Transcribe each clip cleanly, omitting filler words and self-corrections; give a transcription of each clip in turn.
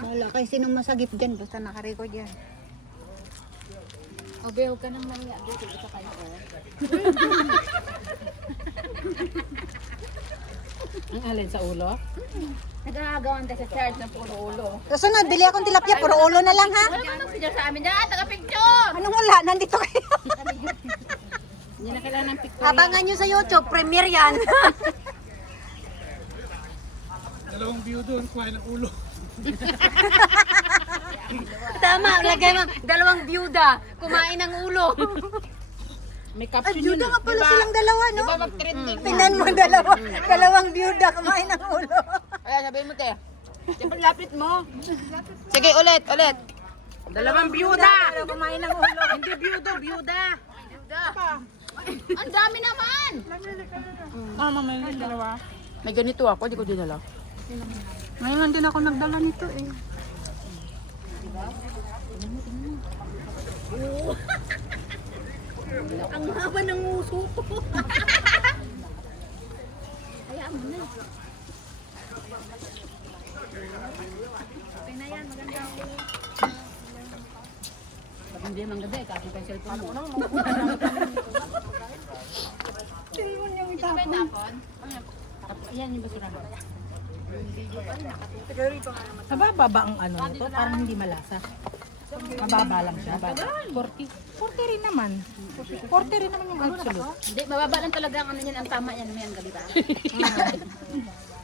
Wala kay sinong masagip dyan, basta nakarecord yan. Obe, huwag ka nang maniya dito. Ito kayo ko. Ang alin sa ulo? Nagagawan tayo sa church ng puro ulo. Kasunod, bili akong tilapia, puro ulo na lang ha. Wala ka nang picture sa amin dyan, taga-picture! Anong wala? Nandito kayo. Hindi na kailangan ng picture. Abangan nyo sa YouTube, premiere yan. Dalawang view doon, kuha ng ulo. Tama, lagay mo, dalawang byuda, kumain ng ulo. May Ay, caption yun. byuda nga pala silang dalawa, no? Diba mag-trending? Tingnan mo, dalawang byuda, kumain ng ulo. Kaya sabihin mo, te. Siyempre, lapit mo. Sige, ulit. Dalawang byuda. Kumain ng ulo. Hindi byuda. Ang dami naman! Ah, mamaya yung dalawa. May ganito ako, di ko dinala. Ngayon din ako nagdala nito eh. Ang haba ng uso ko. Hayaan mo na. Okay na yan, maganda ako. Pag hindi naman ganda eh, kasi yung cellphone mo. Cellphone yung Ito ba yung tapon? Ayan yung basura. Sa baba ang ano nito, parang hindi malasa. Mababa lang siya. 40. 40 rin naman. 40 rin naman yung absolute. Hindi, mababa lang talaga ang ano yan, ang tama yan, may ang gabi ba?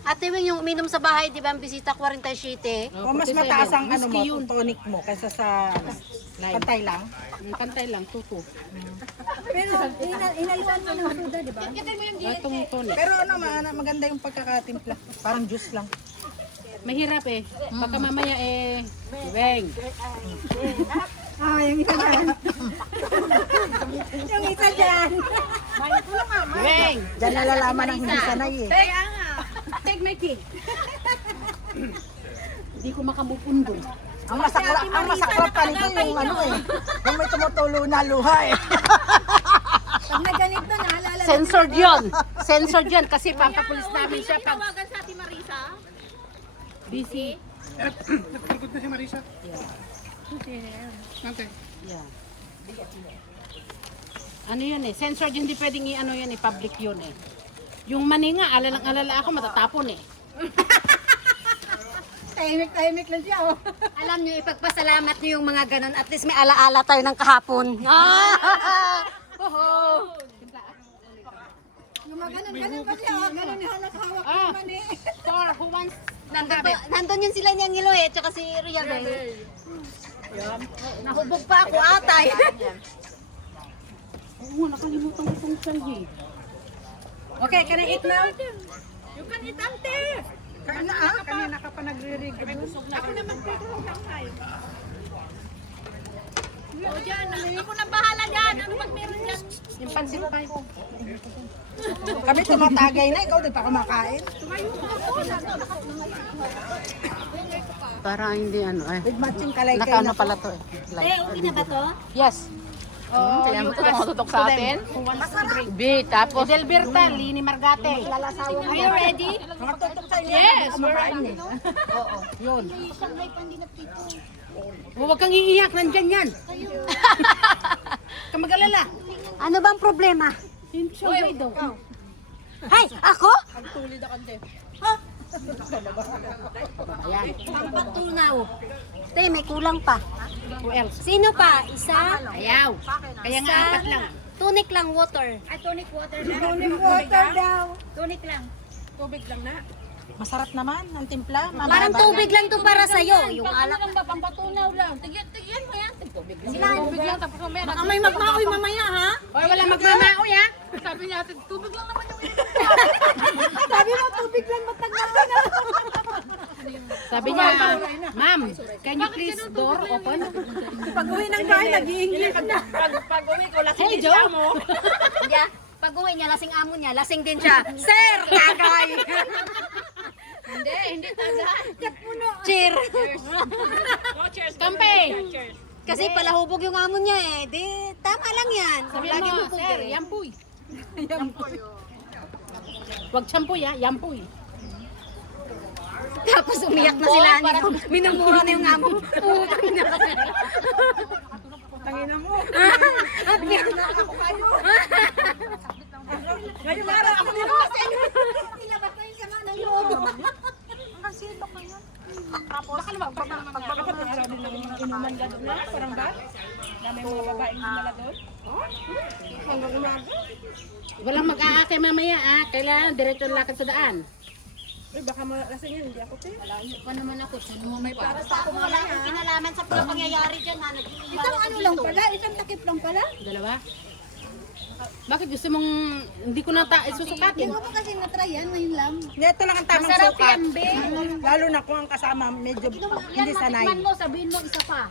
Ate Wing, yung uminom sa bahay, di ba, ang bisita 47? O mas mataas ang ano mo, tonic mo kaysa sa pantay lang. Pantay lang, tuto. Pero inalitan mo ng soda, di ba? Itong tonic. Pero ano, maganda yung pagkakatimpla. Parang juice lang. Mahirap eh. Baka mamaya eh, weng. Ah, yung isa dyan. Yung isa dyan. Weng! Diyan nalalaman ang hindi sanay eh. Take my key. Hindi ko makamupundo. Ang masaklap pa nito yung ano eh. Yung may tumutulo na luha eh. Pag na ganito, naalala. Censored yun. Censored yun kasi pampapulis namin siya pag Tawagan sa Ate Marisa. busy. Napagod na si Marisa. Nante. Yeah. Ano yun eh, censored yun, hindi pwedeng i-ano yun eh, public yun eh. Yung mani nga, alala ako matatapon eh. Tahimik lang siya, oh. Alam niyo, ipagpasalamat niyo yung mga ganun. At least may alaala tayo ng kahapon. Yung mga ganun pa siya, oh. Ganun yung hawak Ah, Sir, who wants Nandun yun sila niyang Iloy, at saka si Ria Bey. Nahubog pa ako atay. Oo, nakalimutan ko itong salhi. Okay, can I eat now? You can eat, Ante. Kanina kanina ka pa nagre-rig. Ako naman dito lang tayo. O dyan, ako na bahala dyan. Ano bang meron dyan? Yung pansit pie. Kami tumatagay na, ikaw di pa kumakain. Para hindi ano eh. With matching kalaykay Nakaano na. pala to eh. Like, Okay na ba to? yes. Kaya mo tutok sa atin? B, tapos Delberta, Lini Margate. Are you ready? Mga tutok sa inyo. Yes, we're ready. Oo, yun. Huwag kang iiyak, nandyan yan. Ka mag-alala. Ano bang problema? Hindi siya daw. Hay, ako? Ayan. Pampatunaw. Te, may kulang pa. Who else? Sino pa? Isa? Ayaw. Kaya nga Isa? apat lang. Tunic lang water. Ay, tonic water lang. Tunic water daw. Tonic lang. Tubig lang na. Masarap naman ang timpla. Parang tubig lang to para sa'yo. Yung alak. Lang ba, pampatunaw lang. Tigyan mo yan. Tubig lang. Tubig lang, tapos mamaya. Baka may magmaoy mamaya, ha? Oy, wala magmamaoy ha. Sabi niya, tubig lang naman yung Sabi mo, tubig lang matagmaoy na. Sabi niya, ma'am, can you please door open? Pag-uwi ng bahay, nag-i-English na. Pag uwi ko, lasing Hey, Joe! mo. Yeah. Pag-uwi niya, lasing amo niya, lasing din siya. Sir, tagay! Hindi tagay. Cheer! Cheers. Kampe! Cheers. Kasi palahubog yung amo niya eh. Di, tama lang yan. Sabi Lagi mo, mo sir, pugir. yampuy. Wag champuy ha, yampuy. Tapos umiyak na sila. Minamura na yung amo. Putang ina. Tangina mo. At Ako kayo. Ngayon para ako nila. nilabas na yung sama ng lobo. Tapos, pagpapagpapagpapag araw din lang yung inuman na doon na, parang ba? Na may mga babaeng dinala doon. Hanggang umaga. Walang mag-aakay mamaya kailangan diretso lakad sa daan. Uy, baka malasing yan, hindi ako te. Pa naman ako, sino mo may para sa ako wala akong kinalaman sa mga pangyayari dyan. Isang ano lang pala, isang takip lang pala. Dalawa? Bakit gusto mong hindi ko na isusukatin? Hindi ko pa kasi na-try yan, ngayon lang. Ito lang ang tamang Masarap sukat. yan, be. Lalo na kung ang kasama medyo hindi sanay. Matikman mo, sabihin mo isa pa.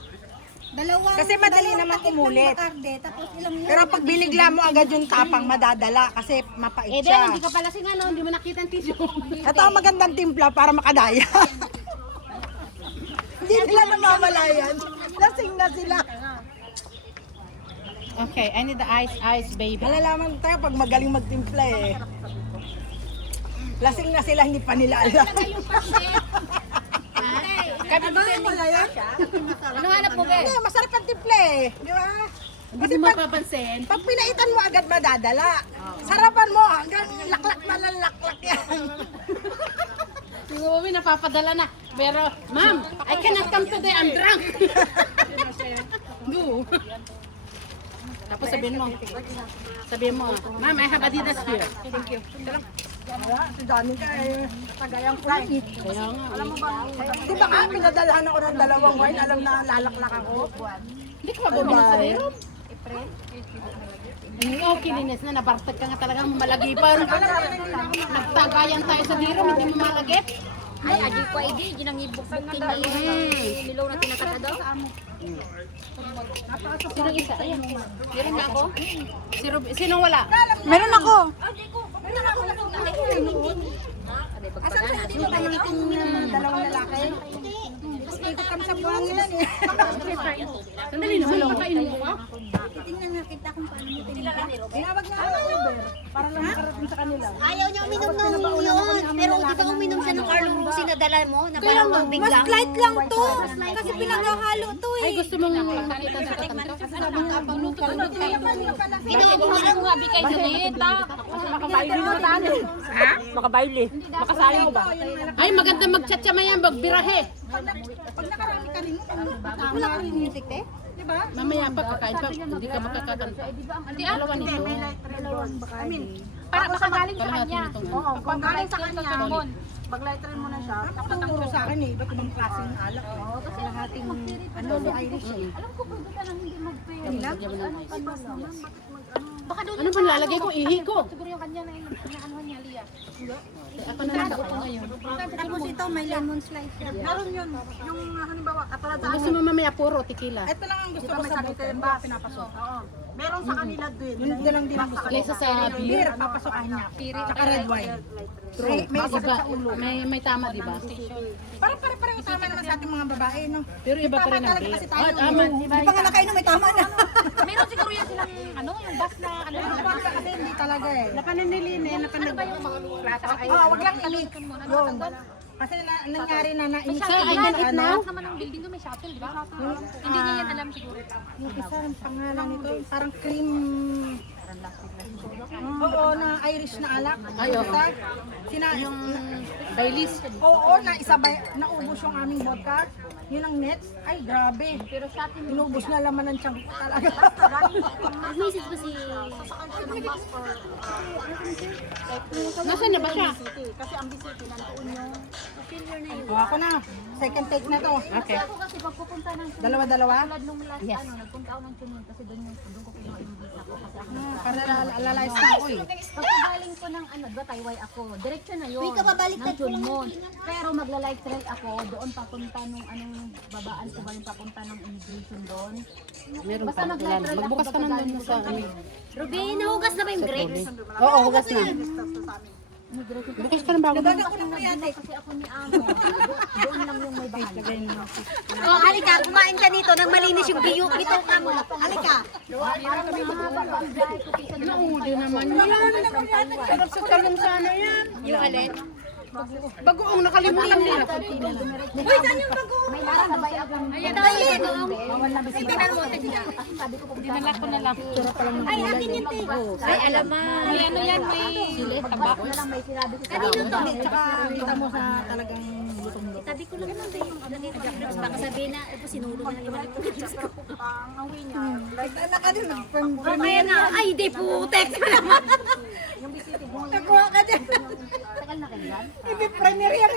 Dalawang, Kasi madali naman takip umulit. ng makarde, tapos ilang Pero pag binigla mo agad yung tapang, madadala kasi mapait Eh, siya. hindi ka pala hindi mo nakita ang tissue. Ito ang magandang timpla para makadaya. Hindi nila namamalayan. Lasing na sila. Okay, I need the ice, baby. Malalaman tayo pag magaling magtimpla eh. Lasing na sila, hindi pa nila alam. Kami ba wala yan? Ano hanap mo, be? Hindi, masarap ang timpla eh. Di ba? Hindi mo mapapansin. Pag pinaitan mo agad madadala. Sarapan mo hanggang laklak malalaklak yan. Yung uwi, napapadala na. Pero, ma'am, I cannot come today, I'm drunk. No. Tapos sabihin mo, ma'am, I have Adidas here. Thank you. Wala, si Johnny ka eh. Tagayang fry. Kaya nga, Di ba nga, pinadalahan ako ng dalawang wine, alam na lalaklak ako. hindi ka mabumili sa lero. Okay, linis na, nabartag ka nga talagang malagipan. Nagtagayan tayo sa lero, hindi mo malagip. Ay, adi ko ay di, ginangibok-bok tingin. Milaw na tinakata daw. Sino isa? Ayan. Meron na ako? Sino wala? Meron ako. Asan sa di mo ba yung ikinumin ng Dalawang lalaki. Ikot kami sa buhangin yan eh. Sandali naman, makainom mo ka? Tingnan nga kita kung paano mo tinignan. Tinawag nga ako ng Uber para lang makarating sa kanila. Ayaw niya uminom ng yun. Pero di ba uminom siya ng Carlo Rossi na dala mo? Na parang tubig lang. Mas light lang to. Kasi pinaghahalo to Ay, gusto mong makita sa tatang. Inuubos na lang wabi kay Doneta. Makabaili mo tayo. Ha? Makabaili. Makasali mo ba? Ay, maganda magtsatsama yan, magbirahe. Pag nakarami ka rin, wala ka rin music eh. Diba? Mamaya pa, kakain pa, hindi ka makakakanta. Dalawa nito. Para makagaling sa kanya. Oo, kung galing sa kanya, pag-lighter mo na siya, tapos sa akin eh, iba't ibang klaseng alak. Oo, kasi lahating ano, Irish eh. Ano ba lalagay ko? Ihi ko. Ako na lang ako ngayon. Tapos ito may lemon slice. Meron yun, yung halimbawa, katulad sa Gusto mo mamaya puro tequila. ito lang ang gusto ko sa bote, ba pinapasok. Oo. Meron sa kanila din. Yun lang din ang gusto ko. Kaysa sa Beer, papasokan niya. Tsaka red wine. May sakit Iba, sa ulo. may tama, di ba? Parang pare-pareho tama naman sa ating mga babae, no? Pero iba pa rin ang Talaga kasi tayo. tama. Di ba nga nakainom, may tama na. Meron siguro yan silang ano, yung bus na ano. Kasi hindi talaga eh. Napananilin eh, Oo, wag lang i-leak. Yun. Kasi nangyari na na-init Sir, I can eat now? Naman ng building doon may shuttle, di ba? Hindi niya yan alam siguro. Yung isa, ang pangalan nito, parang cream. Oo, na Irish na alak. Ay, oo. Yung Baileys. oo, na isabay, naubos yung aming vodka. Yun ang nets. Ay, grabe. Pero sa atin, inubos na laman ng tiyan ko talaga. Message ba si... Nasaan na ba siya? Kasi ang bisiti, nandoon yung... ako na. Second take na to. Okay. Ako kasi pagpupunta ng Dalawa-dalawa? nung last Yes. nagpunta ako ng Chunin kasi doon ko kinuha yung visa ko kasi ako. Para lalayas na ako eh. Pagkagaling ko ng ano, ba Taiwan ako. Diretso na yun. Ng Chunmon. Pero magla-light trail ako doon papunta nung anong babaan ko ba yung papunta ng immigration doon. Meron Basta pa. mag-light trail ako. Magbukas ka nang doon sa ano. Ruby, nahugas na ba yung grapes? Oo, hugas na. Bukas ka ng bago. Ako ng mayate. Kasi ako ni Amo. Doon lang yung may bahan. Oh, halika, kumain ka dito nang malinis yung biyok. Ito ka mo. Halika. Nauli naman yan. Sarap sa talong sana yan. Yung alin? Bagoong nakalimutan nila. Uy, saan yung bago? May nakasabay akong... Ayan, bagoong. Bawal na bisita. Sabi ko, Dinala ko na lang. ay, atin yun, te. Ay, alaman. May ano yan, may taba. Ako na lang may sinabi ko. Kanino to? Tsaka kita mo sa talagang lutong-lutong. Tabi ko lang naman yung lagay ko sa baka sabihin na, sinulong na lang yung balik ko. Kaya na, ay, di putek. Yung bisita mo. Nakuha ka dyan. Tagal na kayo yan? Premier yan.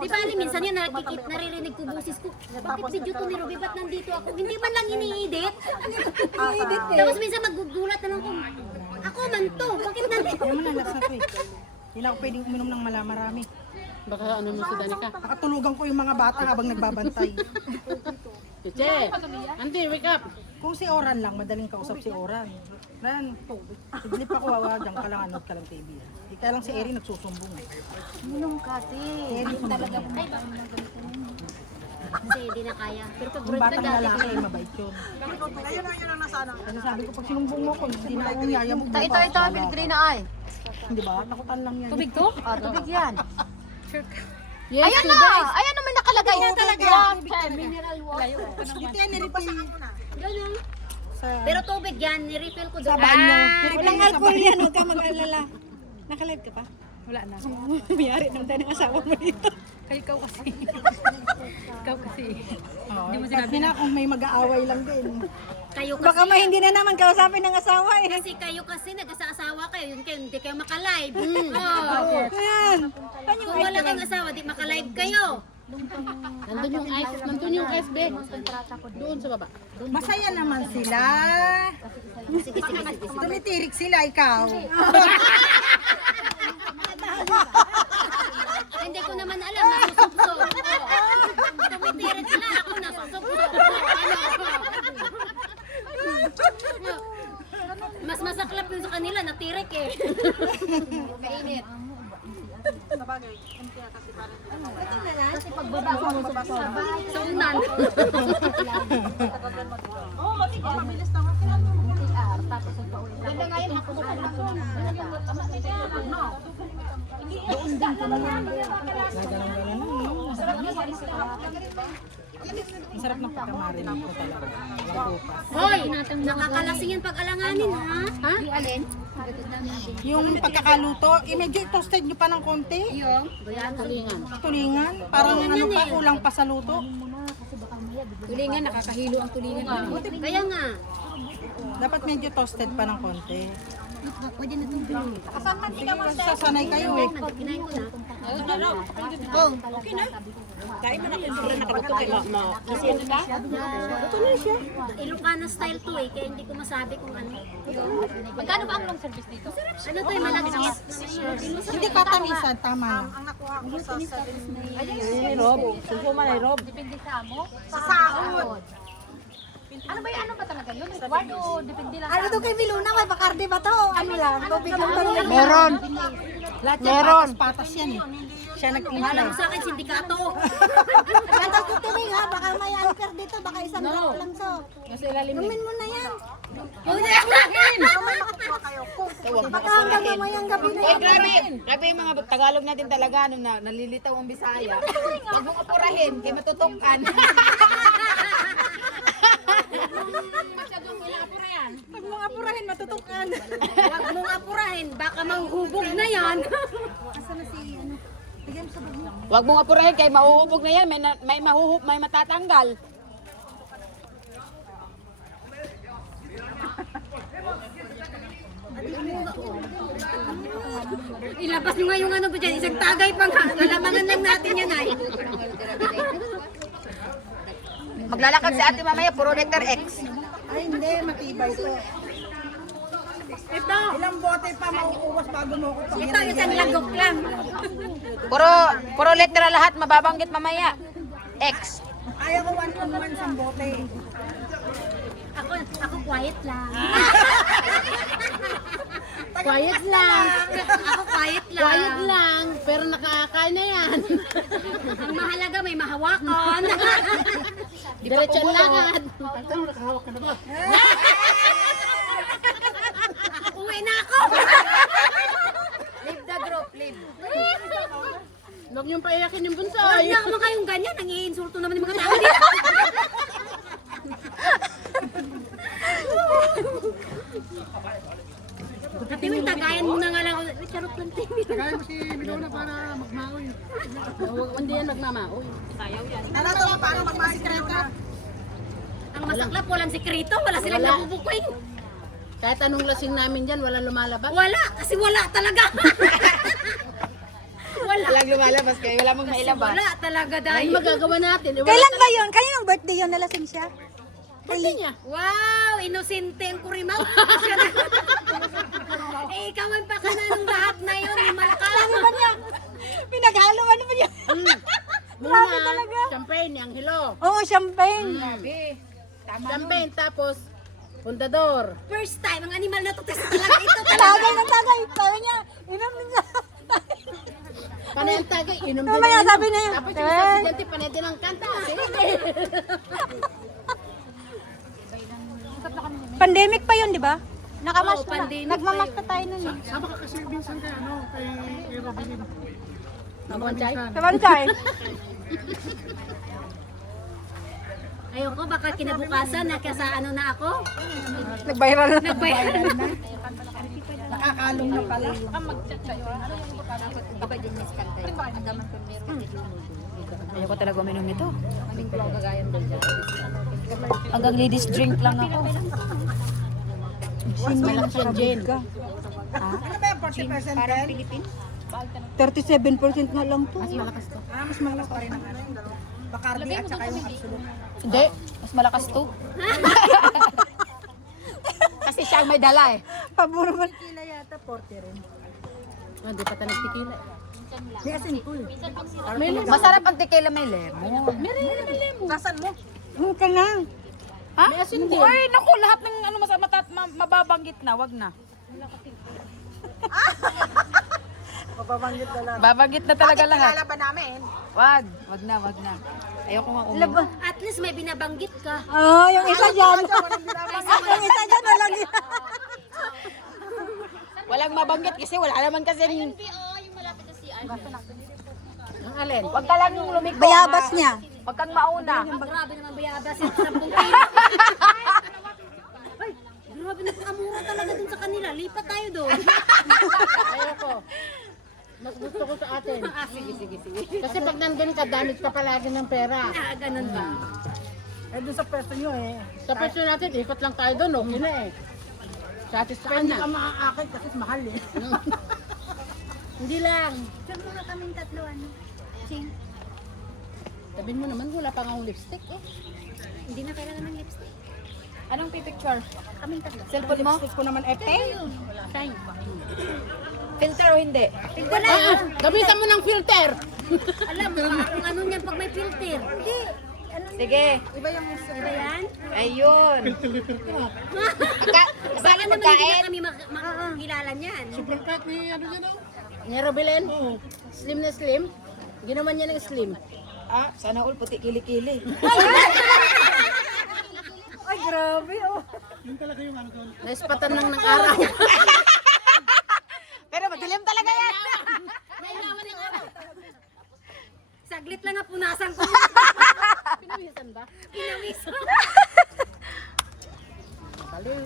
Di ba, Ali, minsan yan naririnig ko boses ko. Bakit video to ni Ruby? Ba't nandito ako? Hindi man lang ini-edit. Tapos minsan magugulat na lang ko. Ako man to. Bakit nandito? Hindi mo na lasa ko eh. Hindi na ako pwedeng uminom ng marami. Baka ano mo si Danica. Nakatulugan ko yung mga bata habang nagbabantay. Che, Auntie, wake up. Kung si Oran lang, madaling kausap si Oran. Ran, siglip ako, diyan ka lang, anood ka lang TV. Di kaya lang si Eri nagsusumbong. Minum kasi. Eri talaga. Kasi hindi na kaya. Pero pag Yung batang lalaki, mabait yun. Ano sabi ko, pag sinumbong mo ko, hindi na ako yayamog. Ito, Pilgrina ay. Hindi ba? Takutan lang yan. Tubig to? Ah, tubig yan. Yes, Ayan na! Ayan naman nakalagay. Ayan talaga. mineral water. Dito yan, nirefill. Ganun. Sa Pero tubig yan, ni-refill ko sa doon. banyo. Walang alcohol yan, huwag ka mag-alala. Nakalive ka pa? Wala na. Mayari naman tayo ng asawa mo dito. Ikaw kasi. Ikaw kasi. Hindi mo sinabi na kung may mag-aaway lang din. Kayo kasi. Baka hindi na naman kausapin ng asawa eh. Kasi kayo kasi nag-asawa kayo, yun kayo, hindi kayo makalive. Oh. Ayan. Kung wala kang asawa, di makalive kayo. Nandun yung ice, be. Doon sa baba. Masaya naman sila. Sige. Tumitirik sila, ikaw. Hindi ko naman alam, nasusubso. Tumitirit sila, ako nasusubso. Mas masaklap yun sa kanila, natirik eh. Mainit. Kasi pagbaba ko susubso. Sa unan. Tapos ang paulit. Ganda nga yun, ako sa doon din ka naman. Ang sarap ng pagkamarinig ko talaga. Bukas. Hoy, nakakalasing yan pag alanganin ha? Ha? Di alin? Yung pagkakaluto, medyo toasted nyo pa ng konti. Yung? Tulingan. Parang ano pa, kulang pa sa luto. Tulingan, nakakahilo ang tulingan. Kaya nga. Dapat medyo toasted pa ng konti. Pwede na itong bilhin. Sige, sasanay kayo eh. Kinain ko na. Okay na? Ilocana style to eh, kaya hindi ko masabi kung ano. Magkano ba ang long service dito? Ano to eh, malagkit. Hindi katamisan, tama na. Depende sa amo? Sa sahod. Ano ba yan? Ano ba talaga yun? Reward o depende lang? Ano to kay Miluna? May Bacardi ba to? Ano lang? Tubig lang to. Meron. Lahat yan, patas-patas yan eh. Siya Alam nagtimpla. mo sa akin, sindikato. Gatas ko tuloy ha. Baka may anchor dito. Baka isang drop lang to. Lumin mo na yan. Baka hanggang mamayang gabi na yan. Grabe yung mga Tagalog natin talaga, nalilitaw ang Bisaya. Huwag mong apurahin, kay matutukan. Pag mga apurahin, matutukan. Huwag mong apurahin, baka manghubog na yan. Huwag mong apurahin, kay mahuhubog na yan, may matatanggal. Ilabas nyo nga yung ano ba dyan, isang tagay pang lalamangan lang natin yan ay. Maglalakad si ate mamaya, puro letter X. Ay hindi, matibay to. Ito, Ilang bote pa mauuwas bago mo ko ito isang lagok lang. Puro letter lahat, mababanggit mamaya. X. Ayaw ko 1-on-1 sa bote. Ako quiet lang. Quiet lang. Ako quiet lang. Quiet lang, pero nakakain na yan. Ang mahalaga may mahawakan. Diretso ang lakad. Uwi na ako. Leave the group, leave. Huwag niyong paiyakin yung Huwag bunsay. na naman kayong ganyan. Nangiinsulto naman yung mga tao dito. Ate Will, tagayan mo na nga lang. Uy, charot lang, Timmy. Kaya mo si Milona para magmaoy. Hindi yan magmamaoy. Ang masaklap, walang sikreto. Wala silang Wala. nabubukwing. Kahit anong lasing namin dyan, wala lumalabas. Wala, kasi wala talaga. Wala. Walang lumalabas kayo, wala mong Kasi mailabas. wala talaga Ay, dahil. magagawa natin. Eh, wala Kailan ba yun? Kaninong birthday yun? Nalasing siya? birthday niya. Wow, inosente ang kurimaw. Eh, ikaw ang pakana ng lahat na yun. Ni Malaka. Pinaghalo, ano ba yun? Muna, champagne, ang hilo. Oo, champagne. Champagne, tapos pundador. First time, ang animal na to. Kasi talaga ito talaga. Tagay ng tagay. Sabi niya, inom niya. Panay ang tagay, inom din. Mamaya, ang sabi inom. na yun. Tapos yung presidente, panay din ang kanta. Sige. Pandemic pa yun, di ba? Nakamask Oo, na. pandemic Nagmamask pa na tayo nun. Sama ka kasi minsan kay kay Robin. Mabunchay. Kabansay. Ayoko, baka kinabukasan, nakasa ano na ako. Nag-viral na. Nagbayaran na. Nakakalong na pala. Ayoko talaga uminom ito. Hanggang ladies drink lang ako. Malakas yung gin. Ano ba yung 40% parang Philippine? 37% nga lang to. Mas malakas to. Mas malakas pa rin ang ano. Bacardi at saka yung absolute. Hindi, mas malakas to. Kasi siya ang may dala eh. Paburo man. Kila yata 40 rin. Hindi pa tayo nagtikila. May asin ko eh. Masarap ang tequila may lemon. Nasaan mo? Ano ka na? Ha? May asin din. Ay, naku, lahat ng ano mababanggit na, wag na. Mababanggit na lang. Babanggit na talaga lahat. Kilala ba namin? Wag na. Ayoko nga uminom. At least may binabanggit ka. Oo, yung isa dyan. Yung isa dyan, walang Walang mabanggit kasi wala naman kasi Ang alin? wag ka lang yung lumiko. bayabas niya. Wag kang mauna. Grabe naman bayabas yung 10 kilo. Ay, grabe na pang-amura talaga dun sa kanila. Lipat tayo doon. Ayoko. Mas gusto ko sa atin. Sige. Kasi pag nandun ka, damit ka palagi ng pera. Ah, ganun ba? Eh, doon sa pwesto nyo eh. Sa presyo natin, ikot lang tayo doon, okay na eh. Satisfied Hindi na. ka makakakit kasi mahal eh. Hindi lang. Diyan muna kaming tatlo, ano? Ching. Sabihin mo naman, wala pa akong lipstick eh. Hindi na kailangan ng lipstick. Anong pipicture? Kaming tatlo. Cellphone mo? Lipstick ko naman ete. Shine. Filter o hindi? Wala. Gamitan mo ng filter. Alam mo, kung ano niyan pag may filter. Hindi. Sige. Iba yan? Ayun. Baka naman hindi na kami makakilala niyan. Super cut ni ano dyan oh. Ni Robelen, slim na slim. Ginawa niya ng slim. Ah, sana all puti kili-kili. Ay, grabe oh. Yun talaga yung ano doon. Naispatan lang ng araw. Pero madilim talaga yan. Saglit lang nga punasan ko. Pinawisan ba? Pinawisan.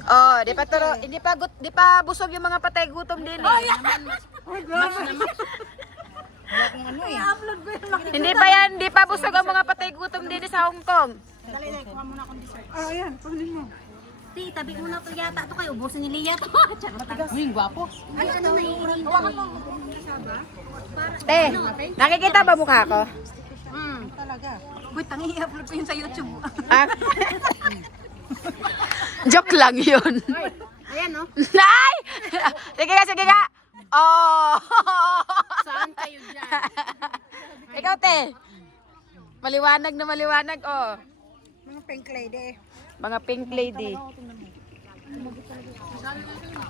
Oh, di pa busog yung mga patay gutom din. Oh, yeah. Hindi pa busog ang mga patay gutom din sa Hong Kong. Ah, ayan. Pagnin mo. Di, tabi mo na to yata. Ito kayo, ubusin ni Lia to. Uy, gwapo. Ay, ano, naiirin. Te, nakikita ba mukha ko? Talaga. Wait, tangi i-upload ko yun sa YouTube. Ah? Joke lang yun. Ayan no? Ay! Sige ka. Oh! Saan kayo dyan? Ikaw, te. Maliwanag na maliwanag, oh. Mga pink lady. Mga pink lady.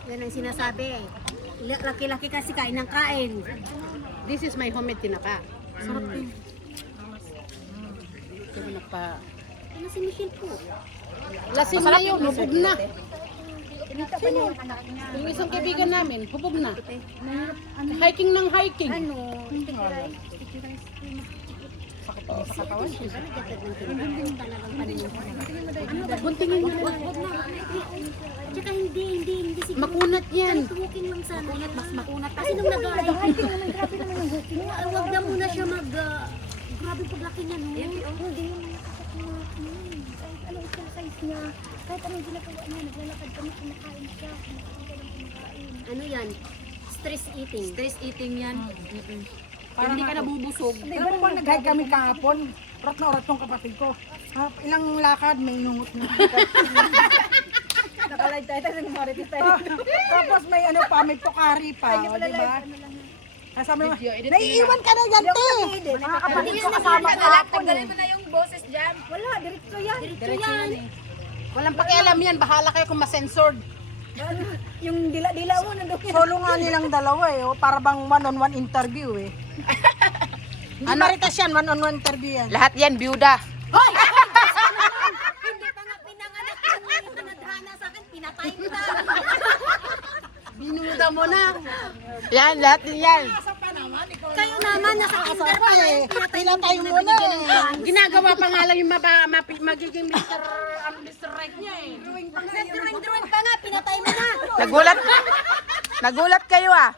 Yan ang sinasabi. Laki-laki kasi kain ng kain. This is my homemade tinapa. Sarap din. Sabi nagpa... Ano si Michelle po? Lasing na yun, hubog na. Yung isang kaibigan namin, hubog na. Hiking ng hiking. Ano? Sticky rice. Buntingin mo na. Wag na. Tsaka hindi siguro. Makunat yan. Walking lang sana. Mas makunat pa. Kasi nung nag-hiking naman, grabe naman yung hiking. Wag na muna siya grabe paglaki niya, no? Hindi naman nakakatuwa. Kahit ano exercise niya, kahit ano yung ginagawa niya, naglalakad kami, kumakain siya, kumakain. Ano yan? Stress eating. Stress eating yan. Hindi ka nabubusog. Hindi ba naman nag-hike kami kahapon? Orat na orat yung kapatid ko. Ilang lakad, may inungot na. Nakalive tayo ng Marites tayo. Tapos may ano pa, may pokari pa, o, di ba? Sabi mo, naiiwan ka na yan, te! Mga kapatid ko kasama ka. Tanggalin mo na yung boses dyan. Wala, diretso yan. Diretso yan. Walang pakialam yan. Bahala kayo kung masensored. Yung dila-dila mo nandun yan. Solo nga nilang dalawa eh, oh, para bang one-on-one interview eh. Hindi Marites yan, one-on-one interview yan. Lahat yan, byuda. Hindi pa nga pinanganak yung nadhana sa akin, pinatay mo na. Binuda mo na. Yan, lahat din yan. Kayo naman, nasa kinder pa eh. Pinatay mo na eh. Ginagawa pa nga lang yung magiging Mr. Right niya eh. Drawing pa nga, pinatay mo na. Nagulat kayo ah.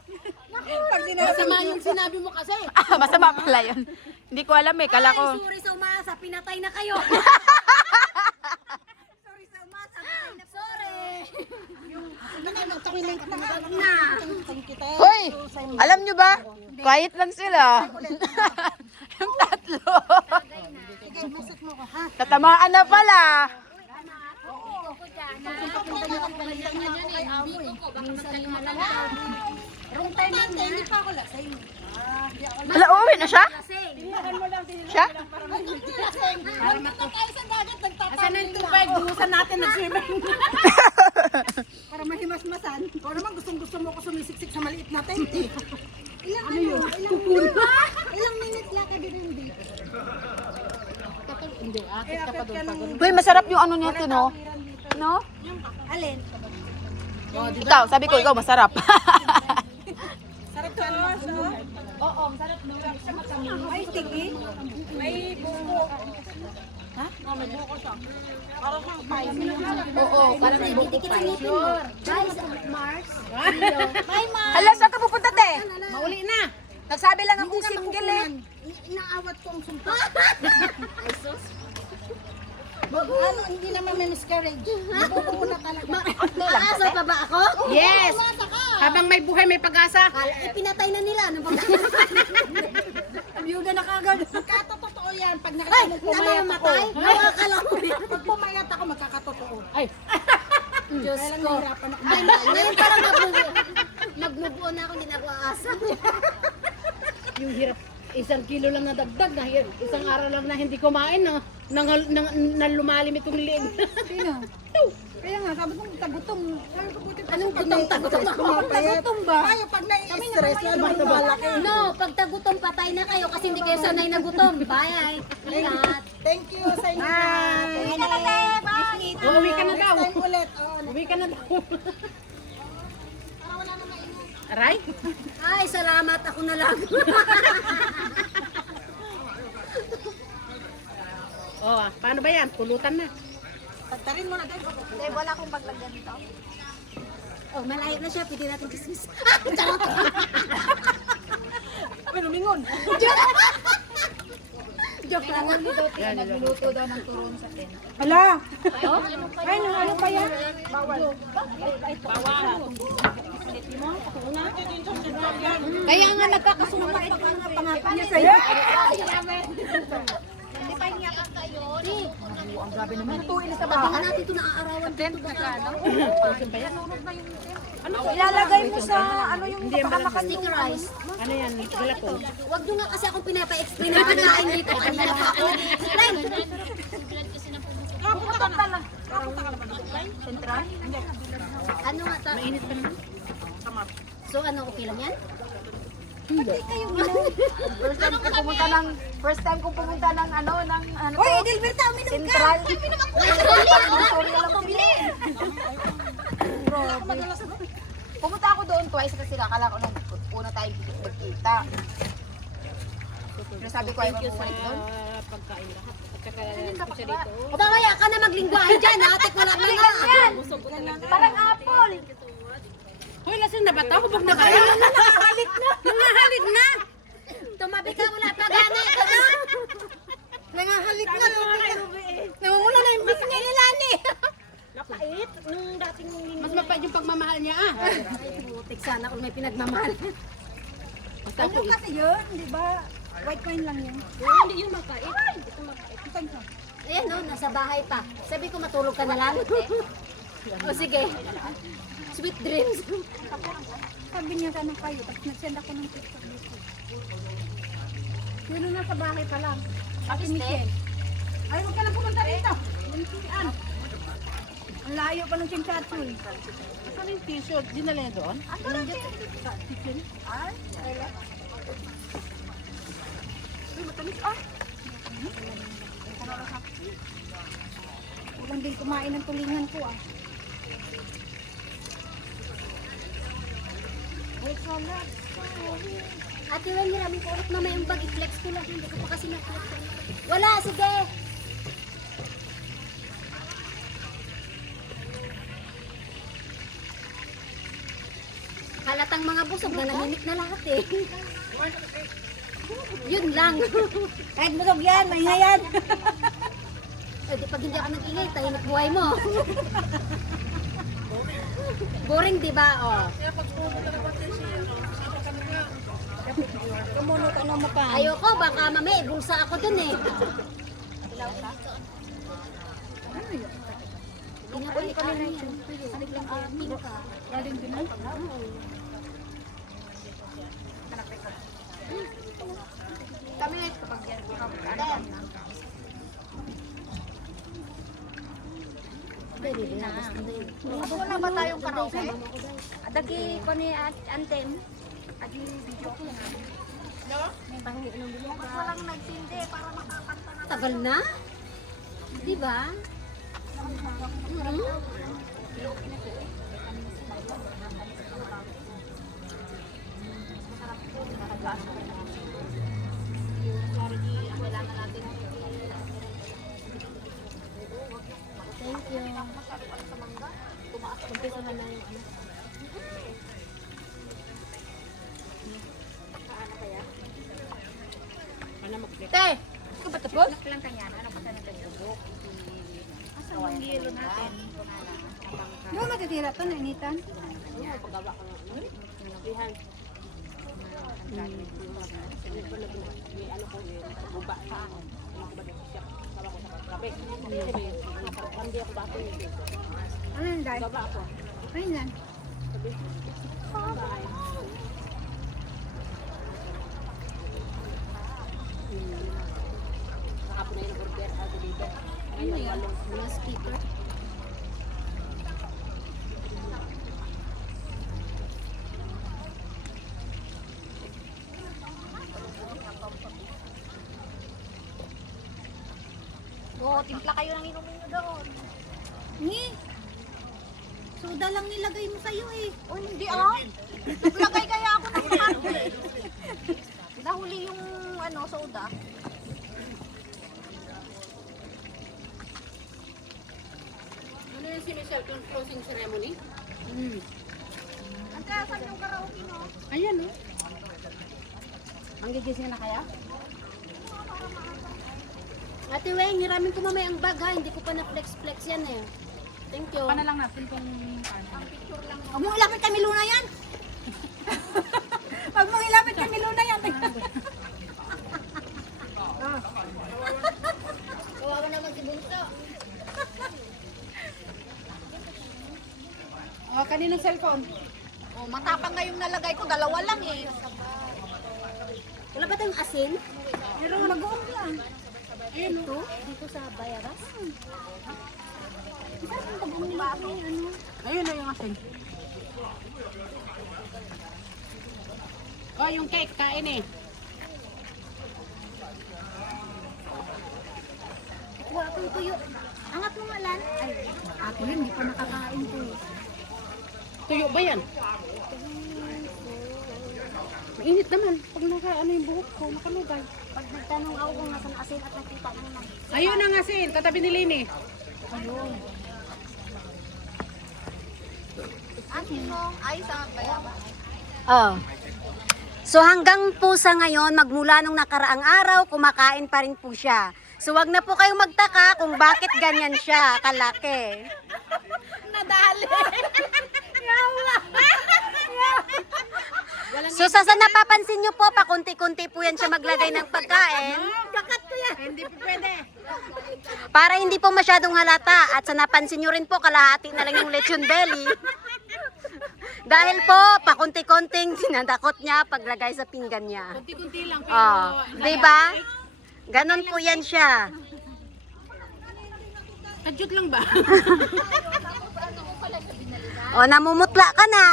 Masama yung sinabi mo kasi. Masama pala yun. Hindi ko alam eh, kala ko. Ay, sorry sa umasa, pinatay na kayo. Sorry sa umasa, pinatay na. Sorry. Na. Hoy, alam nyo ba? Quiet lang sila. Yung tatlo. Tatamaan na pala. Wala, uwi na siya? Siya? Asan na yung tubig? Buhusan natin ng swimming. Para mahimas-masan. O naman gustong-gusto mo ako sumisiksik sa maliit na tent eh. Ilang minutes lakad din hindi. Hindi, akit ka pa doon pag Uy, masarap yung ano nito, no? No? Alin? Ikaw, sabi ko, ikaw masarap. May tigi? May buko. Oo, parang Dikit ang ngipin mo. Guys, Mars. Hala, saan ka pupunta, te? mauli na. Nagsabi lang akong single eh. Inaawat ko ang sumpa. Ay, sus. Ano, hindi naman may miscarriage. Nabubuo na talaga. Aasa pa ba ako? Yes! Habang may buhay, may pag-asa. Pinatay na nila. Ano ba? Byuda na kagad. Magkatotoo yan. Pag Ay, nakita mo pumayat ako. namamatay? Nakakala mo yan. Pag pumayat ako, magkakatotoo. Ay, Diyos ko. Hirapan ako. Ay, ngayon parang nag-move on na ako, hindi na ako aasa. yung hirap. 1 kilo lang na dagdag na isang araw lang na hindi kumain na lumalim itong liig. Sino? Kaya nga, sabi kong tagutom. Anong gutom-tagutom ako? Tagutom ba? Ay, pag nai-stress, lalo na malaki. No, pag tagutom patay na kayo kasi hindi kayo sanay na gutom. Bye! Ingat! Thank you sa inyo. Bye! Bye! Uwi ka na daw. Next time ulit. Uwi ka na daw. Aray? Ay, salamat. Ako na lang. Oh, paano ba yan? Pulutan na. Pagtarin mo na din. Hindi, wala akong paglagyan dito. Oh, malayo na siya. Pwede natin kismis. Kami lumingon. Joke lang. Nagluluto daw ng turon sa tin. Hala. Ay, ano pa yan? Kaya nga nagkakasuma ito nga pangako niya sa'yo. Hindi pa niya kayo. Ang grabe naman. Tuin sa Tingnan bahay. natin ito naaarawan dito. Ilalagay mo sa ano yung Stickerize. Ano yan? Galapon. Wag nyo nga kasi akong pinapa-explain na pagkain dito. Kanina pa ako nag-explain. Ano nga ta? Mainit pa naman. So ano, okay lang yan? First time ko pumunta ng ano Uy, Edelberta, uminom ka! Central. Pumunta ako doon twice kasi akala ko nung una tayo magkita. Sabi ko, Thank you sa pagkain lahat. At saka sa dito. O mamaya ka na maglingwahe dyan, ha? Tek, wala pa nga. Parang apple. Hoy, lasing na ba ito? Hubog na kayo? Nangahalik na. Nangahalik na. Tumabi ka, wala pa gana. Nangahalik na. Namumula na yung bisngi nila ni. Napait. Nung dating Mas mapait yung pagmamahal niya ah. Putik sana kung may pinagmamahal. Basta ano kasi yun, di ba? White wine lang yun. Hindi yun mapait. Ito mapait. Ayan no, nasa bahay pa. Sabi ko matulog ka na lang. O sige. Sweet dreams. Sabi niya ka ng kayo, tapos nag-send ako ng picture dito. Yun nasa bahay pa lang. Ate Michelle. Ay, huwag ka lang pumunta dito. Yan. Ang layo pa ng chinchatsu eh. ano yung t-shirt? Dinala niya doon? Ano lang dyan? Chicken? Ay, wala. Uy, matamis ah. Walang din kumain ng tulingan ko ah. Ate Wen, maraming ko ulit mamaya yung bag. I-flex ko lang. Hindi ko pa kasi na-flex. Wala, sige. Halatang mga busog na nahimik na lahat eh. Yun lang. Kahit busog yan, maingay yan. Eh, di pag hindi ako nag-ingay, tahimik buhay mo. Boring, di ba? Oh. Kumuno ka na mukha. Ayoko, baka mamaya ibulsa ako dun eh. Pinapay ka rin yan. Galing din ah. Kami kapag yan. Wala ba tayong karaoke? Adagi ko ni Antem. Adi video ko na. No? Walang nagsindi para makakanta na. Tagal na? Di ba? Thank you. Umpisa na yung ano. Ano mag-flip? Te! Ikaw ba tapos? Lang kanya ano pa tayo nagduduk. Asan yung yelo natin? Yung matitira to na initan. Ano yung dahil? Ano yan? Ano yan? Mga speaker. Oo, timpla kayo ng inumin nyo doon. Ni? Soda lang nilagay mo sa'yo eh. Oh, hindi ah. Naglagay kaya ako ng kape. Nahuli yung ano, soda. Ano yung si Michelle kung closing ceremony? Ang kasan yung karaoke no? Ayan oh. Ang gigising na kaya? Ate Weng, hiramin ko mamaya ang bag ha. Hindi ko pa na-flex-flex yan eh. Thank you. Pana lang natin kung Huwag mong ilapit kami Luna yan. Huwag mong ilapit kami Luna yan. Kawawa naman si Bunso. Oh, kaninong cellphone? Oh, matapang nga yung nalagay ko. Dalawa lang eh. Wala ba tayong asin? Meron mag-uong lang. Ito? Dito sa Bayaras? Ayun na yung asin. Oh, yung cake, kain eh. Kuha akong tuyo. Angat mo nga lan. Ay, Ako yun, hindi pa nakakain ko. Tuyo ba yan? Mainit naman. Pag ano yung buhok ko, nakalugay. Pag nagtanong ako kung nasan asin at nakita mo na. Ayun ang asin, katabi ni Lini. Asin mo, ay sa bayaba. Oh. So hanggang po sa ngayon, magmula nung nakaraang araw, kumakain pa rin po siya. So wag na po kayong magtaka kung bakit ganyan siya kalaki. Nadali. So sa napapansin nyo po, pakunti-kunti po yan siya maglagay ng pagkain. Kakat ko yan. Hindi po pwede. Para hindi po masyadong halata. At sa napansin nyo rin po, kalahati na lang yung lechon belly. Dahil po, pakunti-kunting sinadakot niya paglagay sa pinggan niya. Kunti-kunti lang. Pero, Oh, diba? Ganon po yan siya. Kadyot lang ba? O, namumutla ka na.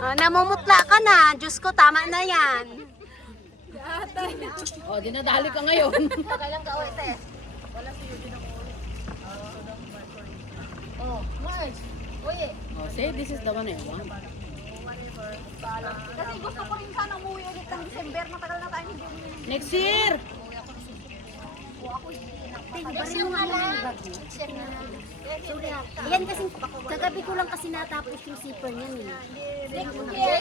O, namumutla ka na. Diyos ko, tama na yan. Oh, dinadali ka ngayon. Kailan ka uwi, te? Oh, Marge. Uy, Oh, say, this is the one I want. kasi gusto ko rin sana umuwi ulit ng December. Matagal na tayo hindi umuwi. Next year! Barin mo nga yung bag mo. Ayan kasi, kagabi ko lang kasi natapos yung zipper niyan eh.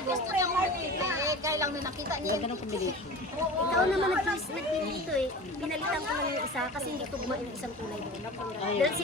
Gusto yung kailang na nakita niya. Ganda ng combination. Ikaw naman nagpili ito eh. Pinalitan ko lang yung isa kasi hindi ko gumain ng isang kulay doon. Dahil